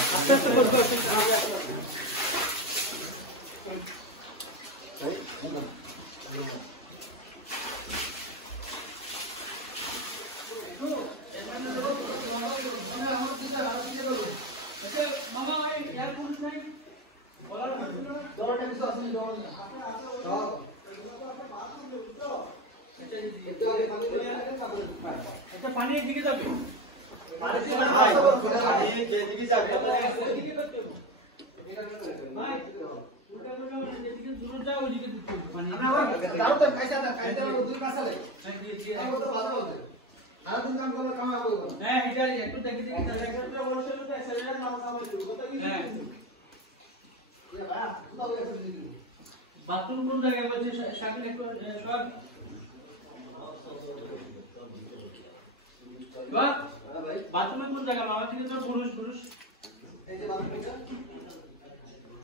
আস্তে আস্তে করতে হবে। মামা ইয়ার পুলিশ নাই বলার দরটা কিছু আসেনি জমা না একটা পানি এদিকে যাবে পানি যেদিকে যাবে ওইদিকে করতে হবে ভাই উল্টা করে না যেদিকে দূর যাও ওইদিকে দিতে হবে পানি দাও তো কাইসা দুই কাছালে দিয়ে দিয়ে আর তো ভালো হবে আর দিন কাম করলে কাম হবে না হ্যাঁ এটা একটু দেখি দেখি তাহলে একটা বড় ছিল তো এক্সেলারেটর নাম সামনে দিব কত কি হ্যাঁ এ ভাই কোথাও গেছে দিদি বাথরুম কোন জায়গায় বলছে শাকিল একটু সর বাথরুমে কোন জায়গা মামা থেকে তো পুরুষ এই যে বাথরুমটা